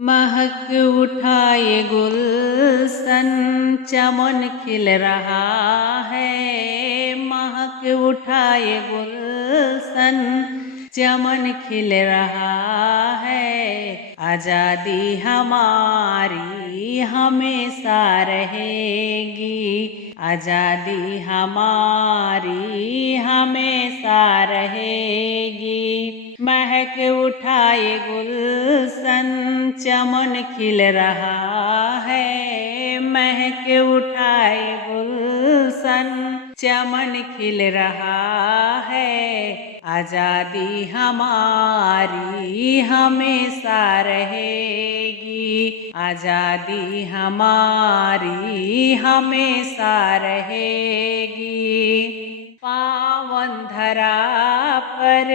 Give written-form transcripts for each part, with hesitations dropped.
महक उठाए गुलशन, चमन खिल रहा है। महक उठाए गुलशन, चमन खिल रहा है। आज़ादी हमारी हमेशा रहेगी। आज़ादी हमारी हमेशा रहेगी। महक उठाए गुलशन, चमन खिल रहा है। महक उठाए गुलशन, चमन खिल रहा है। आज़ादी हमारी हमेशा रहेगी। आज़ादी हमारी हमेशा रहेगी। पावन धरा पर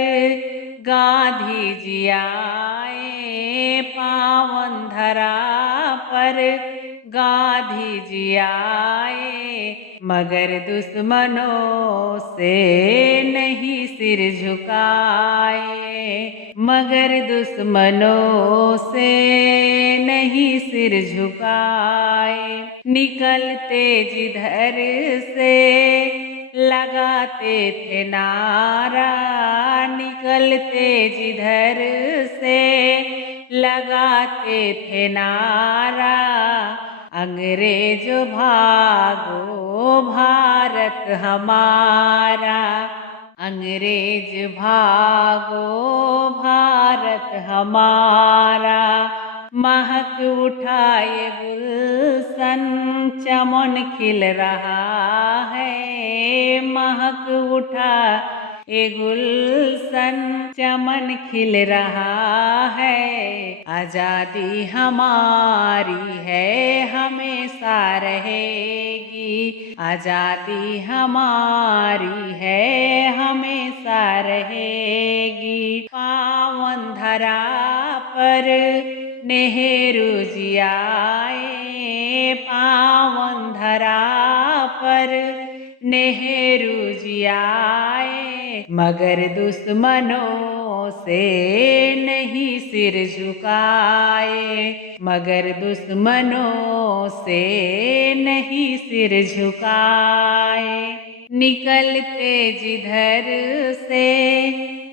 गांधी जी आए। पावन धरा पर गांधी जी आए। मगर दुश्मनों से नहीं सिर झुकाए। मगर दुश्मनों से नहीं सिर झुकाए। निकलते जिधर से लगाते थे नारा। निकलते जिधर से लगाते थे नारा। अंग्रेज भागो भारत हमारा। अंग्रेज भागो भारत हमारा। महक उठाए गुलशन, चमन खिल रहा है। महक उठाए गुलशन, चमन खिल रहा है। आज़ादी हमारी है हमेशा रहेगी। आज़ादी हमारी है हमेशा रहेगी। पावन धरा पर नेहरू जी आए। पावन धरा पर नेहरू जी आए। मगर दुश्मनों से नहीं सिर झुकाए। मगर दुश्मनों से नहीं सिर झुकाए। निकलते जिधर से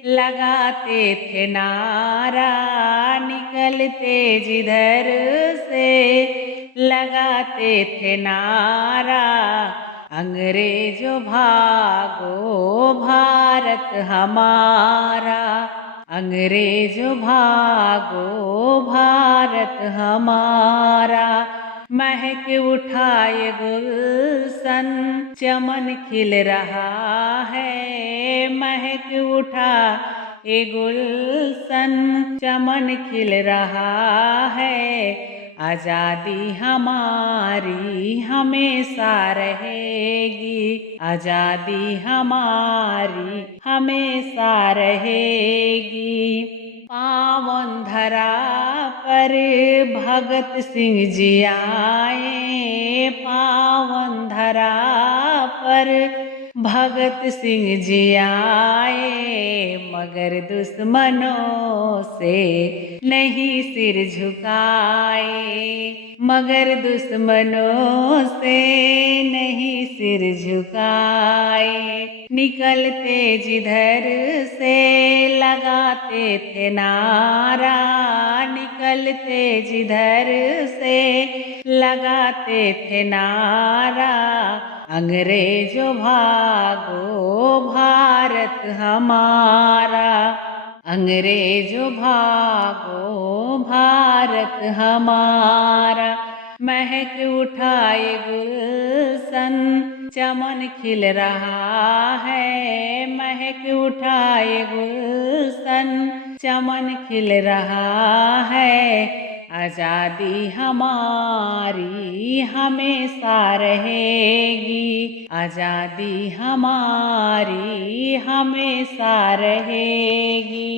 लगाते थे नारा। निकलते जिधर से लगाते थे नारा। अंग्रेजों भागो भारत हमारा। अंग्रेजों भागो भारत हमारा। महक उठाए गुलशन, चमन खिल रहा है। महक उठाए गुलशन, चमन खिल रहा है। आज़ादी हमारी हमेशा रहेगी। आज़ादी हमारी हमेशा रहेगी। पावन धरा पर भगत सिंह जी आए। पावन धरा पर भगत सिंह जी आए। मगर दुश्मनों से नहीं सिर झुकाए। मगर दुश्मनों से नहीं सिर झुकाए। निकलते जिधर से लगाते थे नारा। निकलते जिधर से लगाते थे नारा। अंग्रेजों भागो भारत हमारा। अंग्रेजों भागो भारत हमारा। महक उठाए गुलशन, चमन खिल रहा है। महक उठाए गुलशन, चमन खिल रहा है। आज़ादी हमारी हमेशा रहेगी। आज़ादी हमारी हमेशा रहेगी।